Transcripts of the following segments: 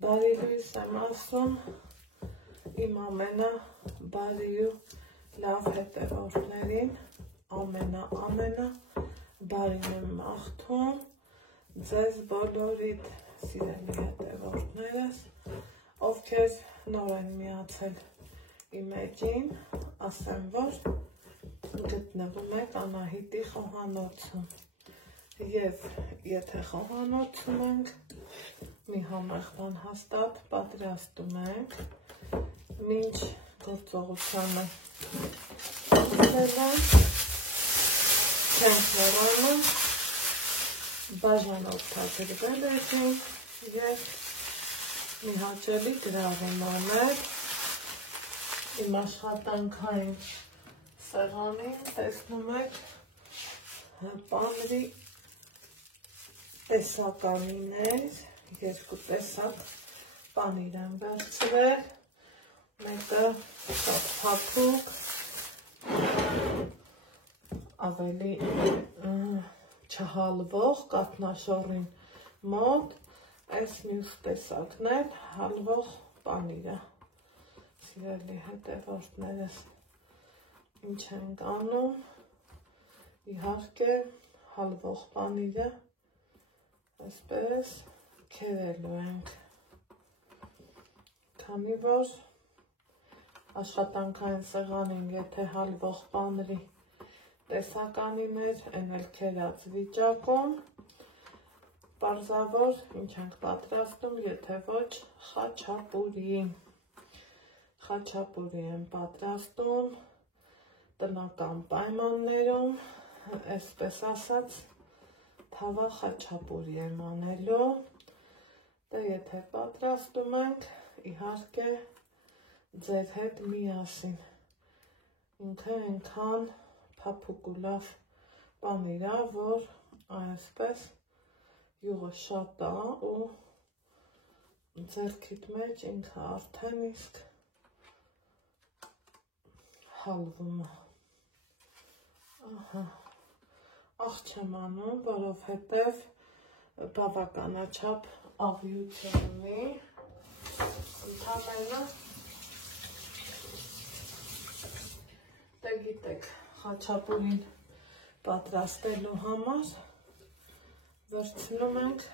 Բարի լույս եմ ասում իմ ամենաբարի ու լավ հետևորդներին, ամենա բարին եմ մաղթում ձեզ բոլորիդ սիրելի հետևորդներս, ովքեր նոր են միացել իմ էջին, ասեմ, որ գտնվում եք Անահիտի խոհանոցում և եթե խոհանոցում ենք, մի համեղ բան հաստատ պատրաստում ենք, մինչ գործողությանը սկսելը, չենք մոռանում, բաժանով թաքրվել էջին և մի հաճելի գրավ եմ անել իմ աշխատանքային սեղանին, տեսնում եք պանրի տեսականիներ, երկու տեսակ պանիր եմ վերցրել, մեկը շատ փափուկ, ավելի չհալվող կաթնաշոռին մոտ, այս մյուս տեսակն էլ հալվող պանիրը, սիրելի հետևորդներս, ինչ ենք անում, իհարկե հալվող պանիրը այսպես քերելու ենք, քանի որ աշխատանքային սեղանին, եթե հալվող պանրի տեսականիներ, են էլ քերած վիճակում, պարզավոր ինչ ենք պատրաստում, եթե ոչ խաչապուրի եմ պատրաստում տնական պայմաններում, այսպես ասած, թավա խաչապուրի եմ անելու, դե եթե պատրաստում ենք, իհարկե ձեր հետ միասին, ինքը այնքան փափուկ ու լավ պանիր է, որ այսպես յուղը շատ է ու ձեռքիդ մեջ ինքը արդեն իսկ հալվում է, աղ չեմ անում, որովհետև բավականաչափ աղյություն ունի, ընդամենը, դե գիտեք, խաչապուրին պատրաստելու համար վերցնում ենք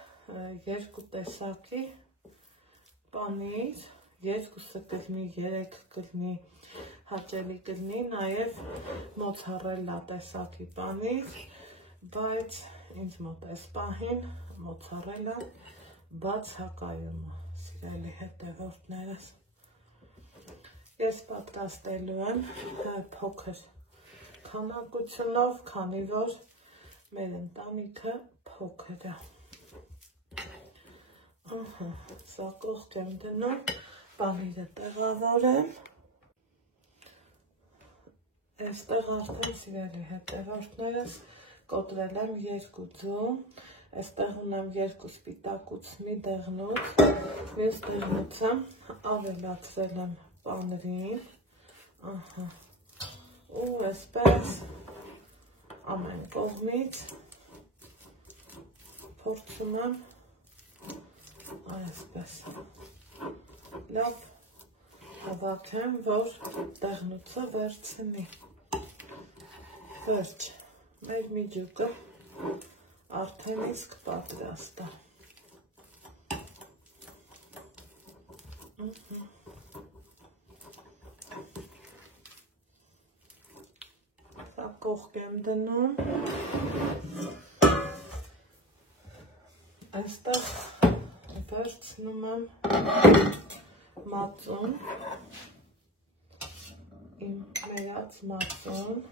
երկու տեսակի պանիր, երկուսը կլինի, երեք կլինի, հաճելի կլինի, նաև մոցարելլա տեսակի պանիր, բայց ինձ մոտ այս պահին մոցարելլան բացակայում է, սիրելի հետևորդներս։ Ես պատրաստելու եմ փոքր քանակությունով, քանի որ մեր ընտանիքը փոքր է։ Սա կողք եմ դնում, պանիրը տեղավորեմ։ Այստեղ արդեն սիրելի հետևորդներս կոտրել եմ երկու ձու, այստեղ ունեմ երկու սպիտակուց մի դեղնուց, մյուս դեղնուցը ավելացրել եմ պանրին, ու այսպես ամեն կողմից փորձում եմ այսպես լավ հավաքեմ, որ դեղնուցը վերցնի, վերջ, մեր միջուկը արդեն իսկ պատրաստ է։ Սա կողք եմ դնում, այստեղ վերցնում եմ մածուն, իմ մերած մածուն,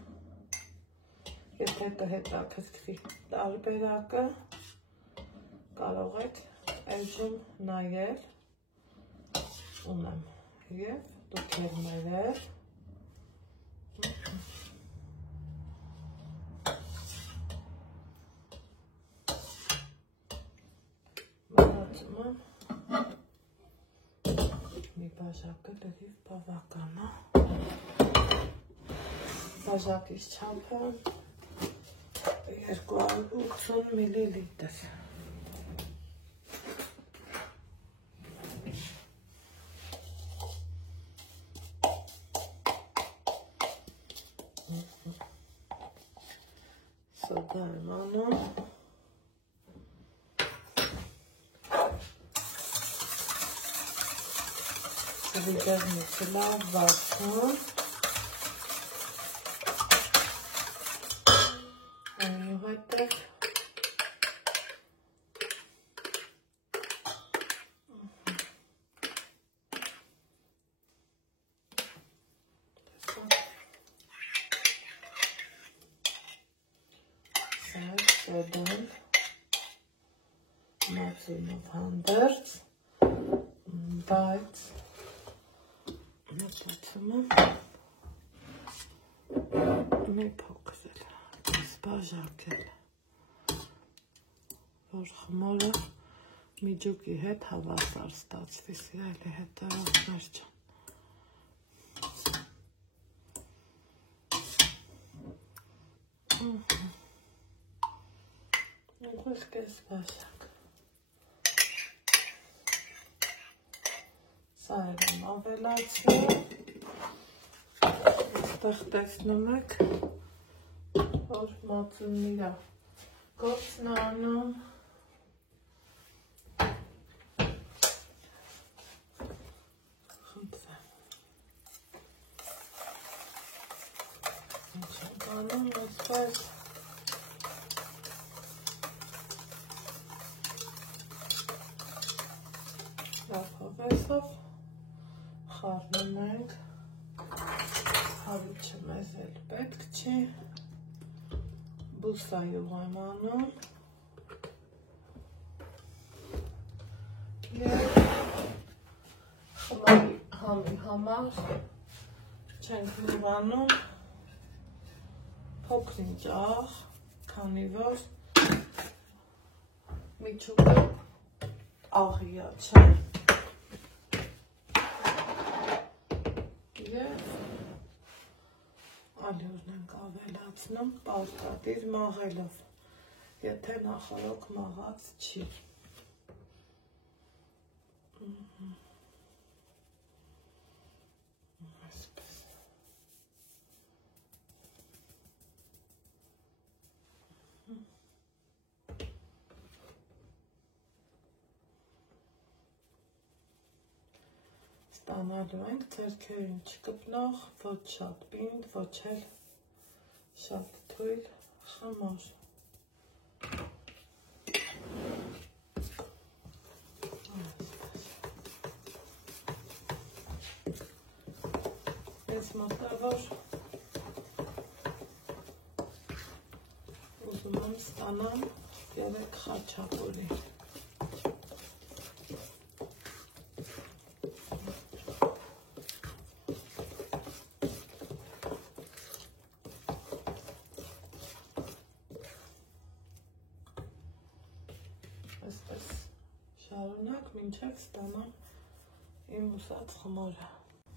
եթե կհետաքրքրի տարբերակը, կարող եք այժմ նայել, ունեմ և դուք էլ մերել, մնացում եմ մի բաժակը լրիվ բավական է, բաժակից չափը 280 միլիլիտր։ Դա եմ անում։ Ծվիճեղնիցը լավ վարդում։ Այնուհետև Սեդան մածունով հանդերձ, բայց մտածում եմ մի փոքր բաժակել, որ խմորը միջուկի հետ հավասար ստացվի, սիրելի հետևողներ ջան։ Ուրիշ կես բաժակ։ Սա եմ ավելացնում, այստեղ տեսնում եք, որ մածունն իրա գործն անում, խնդրեմ, ինչ ենք անում, այսպես լավ հավեսով խառնում ենք, հավիչը մեզ էլ պետք չի, բուսայով եմ անում և խմորի համի համար չենք նվանում փոքրինչ աղ, քանի որ միջուկը աղիա չէ և ալյուրն ենք ավելացնում պարտադիր մաղելով, եթե նախորոք մաղած չի։ Այսպես։ Ստանալու ենք ձեռքերին չկպնող, ոչ շատ պինդ, ոչ էլ շատ թույլ խմոր։ Ես մոտավոր ուզում եմ ստանամ 3 խաչապուրի։ Այսպես շարունակ մինչև ստանամ իմ ուզած խմորը։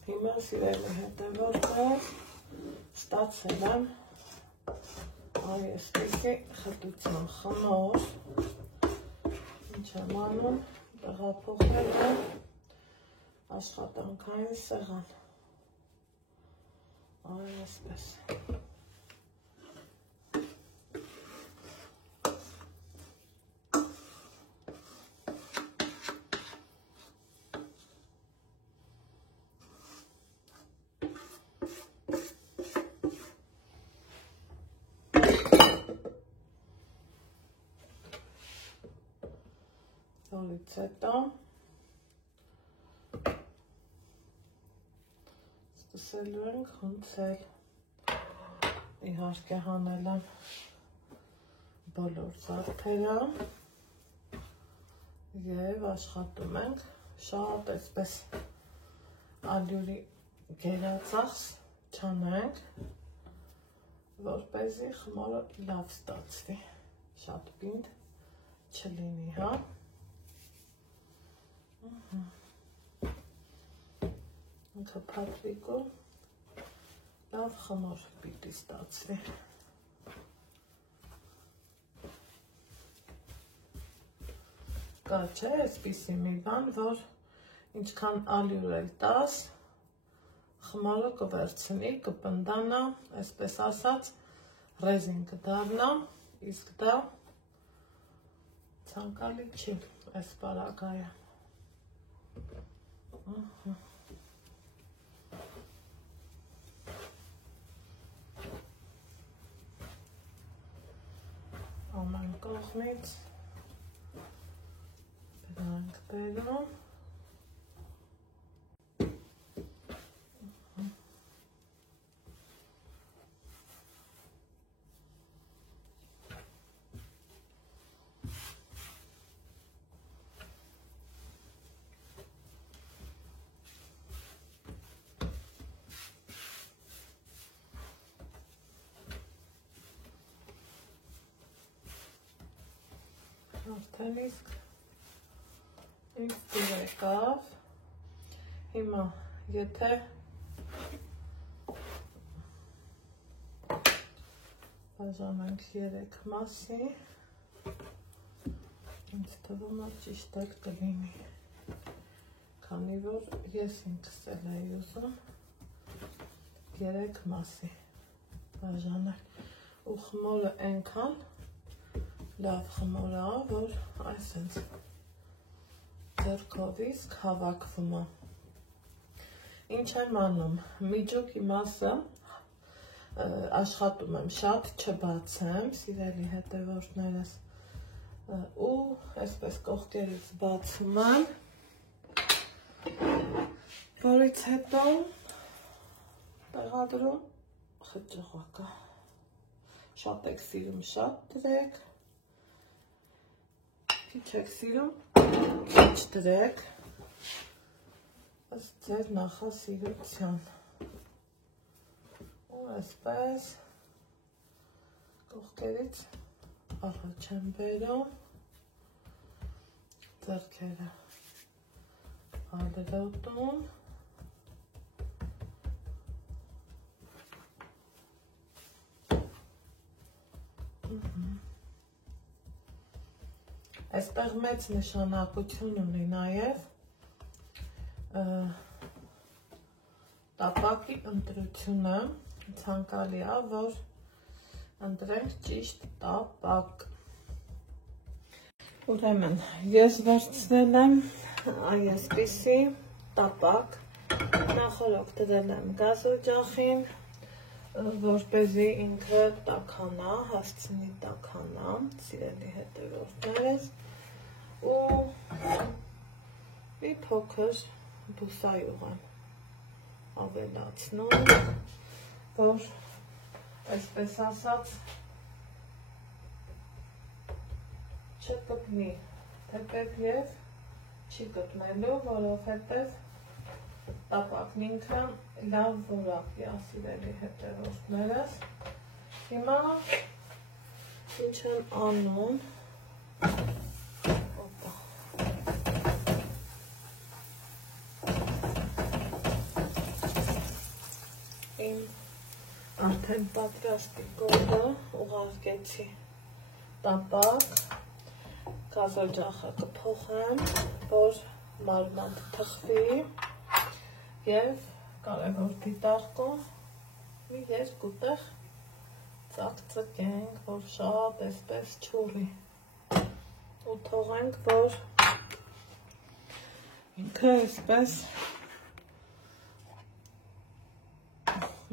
Հիմա սիրելի հետևորդներ, ստացել եմ այսպիսի խտության խմոր, ինչ եմ անում, տեղափոխել եմ աշխատանքային սեղան, այսպես։ Որից հետո սկսելու ենք հունցել, իհարկե հանել եմ բոլոր զարդերը և աշխատում ենք շատ այսպես ալյուրի գերածախս չանենք, որպեսզի խմորը լավ ստացվի, շատ պինդ չլինի, հա։ Ինքը փափրիկու լավ խմոր պիտի ստացվի։ Կա չէ, այսպիսի մի բան, որ ինչքան ալյուր էլ տաս, խմորը կվերցնի, կպնդանա, այսպես ասած, ռեզին կդառնա իսկ դա ցանկալի չի, այս պարագայը։ Ամեն կողմից բրանք բերում։ Արդեն իսկ ինձ դուր եկավ, հիմա եթե բաժանենք 3 մասի, ինձ թվում է ճիշտ էլ կլինի, քանի որ ես ինքս էլ էի ուզում 3 մասի բաժանել ու խմորը այնքան լավ խմոր է, որ այսպես ձեռքով իսկ հավաքվում է։ Ինչ եմ անում, միջուկի մասը աշխատում եմ շատ չբացեմ, սիրելի հետևորդներս, ու այսպես կողքերից բացում եմ, որից հետո տեղադրում խճղակը։ Շատ եք սիրում, շատ դրեք, քիչ եք սիրում, քիչ դրեք, ըստ ձեր նախասիրության։ Ու այսպես կողքերից առաջ եմ բերում, ձեռքերը ալրոտում, Այստեղ մեծ նշանակություն ունի նաև տապակի ընտրությունը, ցանկալի է, որ ընտրենք ճիշտ տապակ։ Ուրեմն, ես վերցնել եմ այսպիսի տապակ, նախորդ դրել եմ գազօջախին, որպեսզի ինքը տաքանա, հասցնի տաքանա, սիրելի հետևորդներս, ու մի փոքր բուսայող եմ ավելացնում, որ այսպես ասած չկպնի, թեպետ և չի կպնելու, որովհետև տապակն ինքը լավ որակ է, սիրելի հետևորդներս։ Հիմա ինչ եմ անում, իմ արդեն պատրաստի կողը ուղարկեցի տապակ, գազօջախը կփոխեմ, որ մարմանդ թխվի և կարևոր դիտարկում մի 2 տեղ ծակցկենք, որ շատ այսպես չուռի ու թողենք, որ ինքը այսպես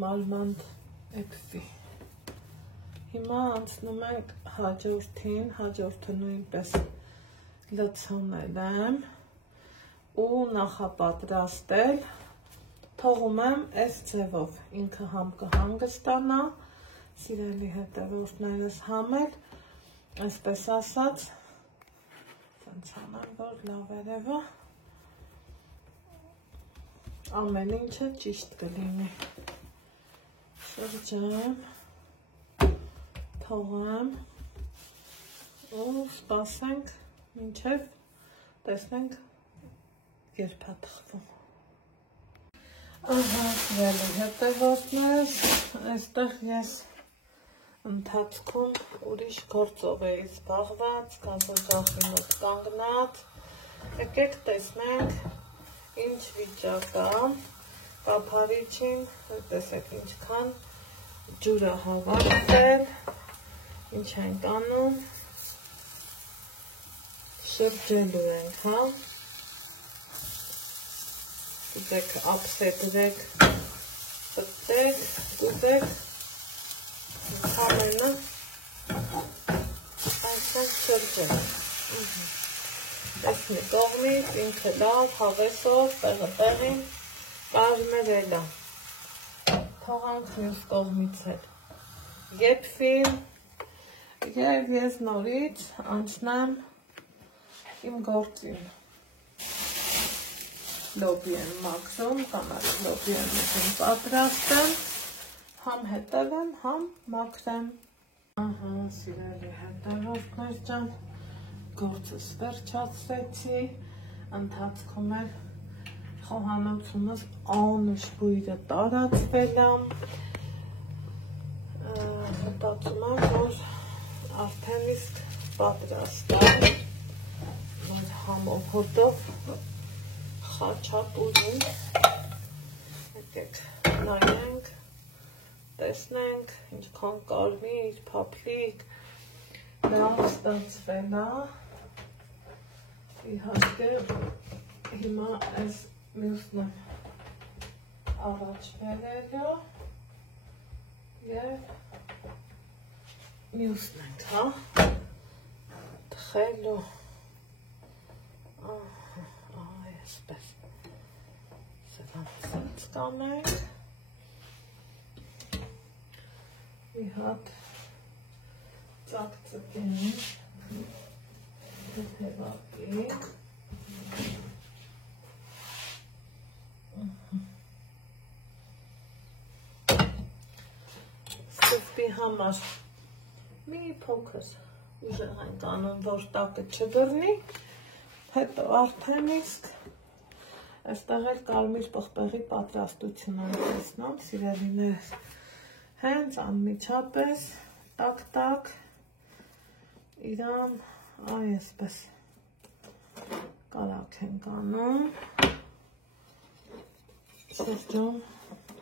մարմանդ էքսի։ Հիմա անցնում ենք հաջորդին, հաջորդը նույնպես լցոնել եմ ու նախապատրաստել, թողում եմ այս ձևով, ինքը համ կհանգստանա, սիրելի հետևորդներս, համ էլ, այսպես ասած, սենց անեմ, որ լավ երևա, ամեն ինչը ճիշտ կլինի։ Շրջեմ, թողեմ ու սպասենք, մինչև տեսնենք երբ է թխվում։ Ահա, սիրելի հետևորդներս, այստեղ ես ընթացքում ուրիշ գործով էի զբաղված, գազօջախի մոտ կանգնած, եկեք տեսնենք ինչ վիճակ է, պափարիչին, տեսեք ինչքան ջուրը հավաքվել, ինչ ենք անում, շրջելու ենք, հա, կուզեք ափսե դրեք, պտտեք, կուզեք, համենը, այսեն շրջել, տեսնի կողմից, ինքը լավ, հավեսով, տեղը տեղին, կարմերելա, թողանք մյուս կողմից էլ, եփվի, և ես նորից անցնեմ իմ գործին, լոբի եմ մաքսում, կանաչ լոբի եմ ուզում պատրաստեմ, համ հետևեմ, համ մաքրեմ, ահա, սիրելի հետևորդներ ջան, գործս վերջացրեցի, ընթացքում էր խոհանոցումս անուշ բույրը տարածվել է, մտածում եմ, որ արդեն իսկ պատրաստ է, որ համով հոտով խաչապուրին, եկեք նայենք, տեսնենք, ինչքան կարմիր, փափլիկ, լավ ստացվել է, իհարկե հիմա այս մյուսն եմ առաջ բերելու և մյուսն ենք, հա, թխելու, այսպես, սրանցից կանենք, մի հատ ծակծկենք, հետևակի, սուպի համար մի փոքր ուժեղ ենք անում, որ տակը չբռնի, հետո արդեն իսկ այստեղ էլ կարմիր պղպեղի պատրաստություն եմ տեսնում, սիրելիներս, հենց անմիջապես, տակ-տակ, իրան այսպես կարակ ենք անում, շրջում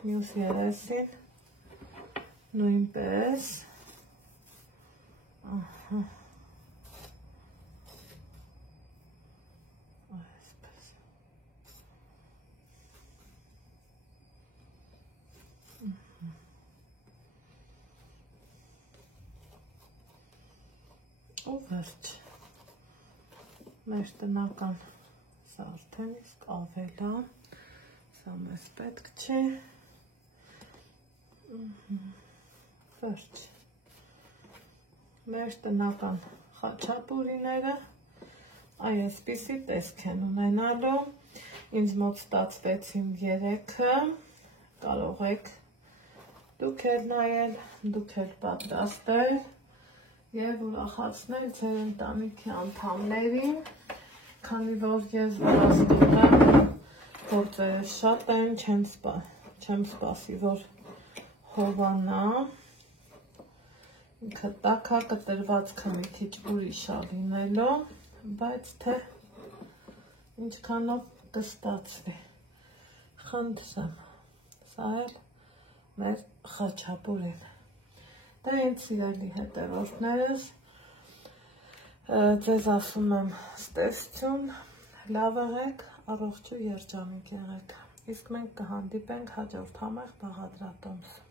մյուս երեսին, նույնպես, ահա, այսպես, ու վերջ, մեր տնական սա արդեն իսկ ավելա, սա մեզ պետք չի, վերջ, մեր տնական խաչապուրիները այսպիսի տեսք են ունենալու, ինձ մոտ ստացվեցին 3-ը, կարող եք դուք էլ նայել, դուք էլ պատրաստել և ուրախացնել ձեր ընտանիքի անդամներին, քանի որ ես վրաստում եմ, գործերը շատ են, չեմ սպասի, որ հովանա, ինքը տակա կտրվածքը մի քիչ ուրիշ է լինելու, բայց թե ինչքանով կստացվի, խնդրեմ, սա էլ մեր խաչապուրին, դե ինձ սիրելի հետևորդներս, ձեզ ասում եմ ստեսություն, լավ եղեք, առողջ ու երջանիկ եղեք, իսկ մենք կհանդիպենք հաջորդ համեղ բաղադրատոմս։